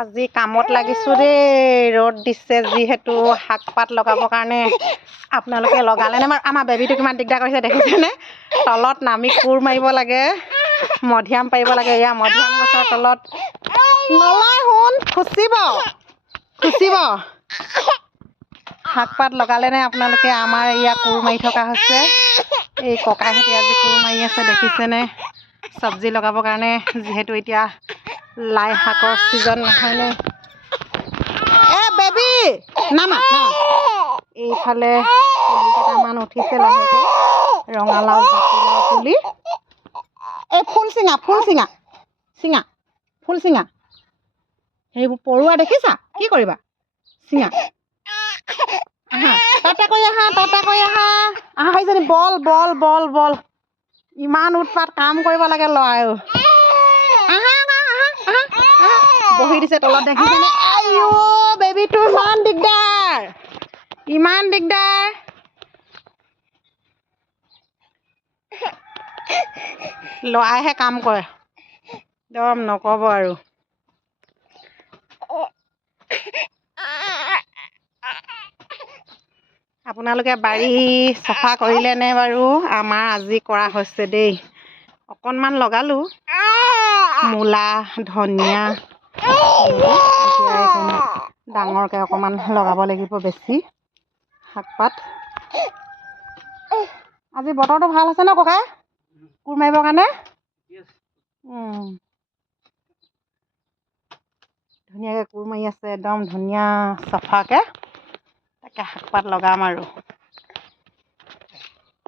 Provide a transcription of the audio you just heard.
আজি কামত লাগিছোঁ দেই। ৰ'দ দিছে যিহেতু শাক পাত লগাবৰ কাৰণে আপোনালোকে লগালেনে? আমাৰ বেবীটো কিমান দিগদাৰ কৰিছে দেখিছেনে? তলত নামি কোৰ মাৰিব লাগে, মধিয়াম পাৰিব লাগে। এয়া মধিয়াম গছৰ তলত নলয়, শুন, খুচিব। শাক পাত লগালেনে আপোনালোকে? আমাৰ এয়া কোৰ মাৰি থকা হৈছে। এই ককাহঁতে আজি কোৰ মাৰি আছে দেখিছেনে? চব্জি লগাবৰ কাৰণে, যিহেতু এতিয়া লাই শাকৰ ছিজন নহয়নে? বেবী নামা। এইফালে পুলি কেইটামান উঠিছে লাহেকে, ৰঙালাও জাতিলাও পুলি। এই ফুল চিঙা সেইবোৰ পৰুৱা দেখিছা? কি কৰিবা? চিঙা। তাতে কৰি আহা হৈছেনি? বল। ইমান উৎপাত, কাম কৰিব লাগে ল'ৰায়ো। আহা বহি দিছে তলত দেখিছেনে? আইও বেবীটো ইমান দিগদাৰ। ল'ৰাইহে কাম কৰে, একদম নক'ব আৰু। আপোনালোকে বাৰী চফা কৰিলেনে বাৰু? আমাৰ আজি কৰা হৈছে দেই। অকণমান লগালোঁ, মূলা, ধনিয়া। এতিয়া এইখিনি ডাঙৰকৈ অকণমান লগাব লাগিব বেছি শাক পাত। আজি বতৰটো ভাল হৈছে ন ককাই কোৰ মাৰিবৰ কাৰণে? ধুনীয়াকৈ কোৰ মাৰি আছে, একদম ধুনীয়া চাফাকৈ। তাকে শাক পাত লগাম আৰু।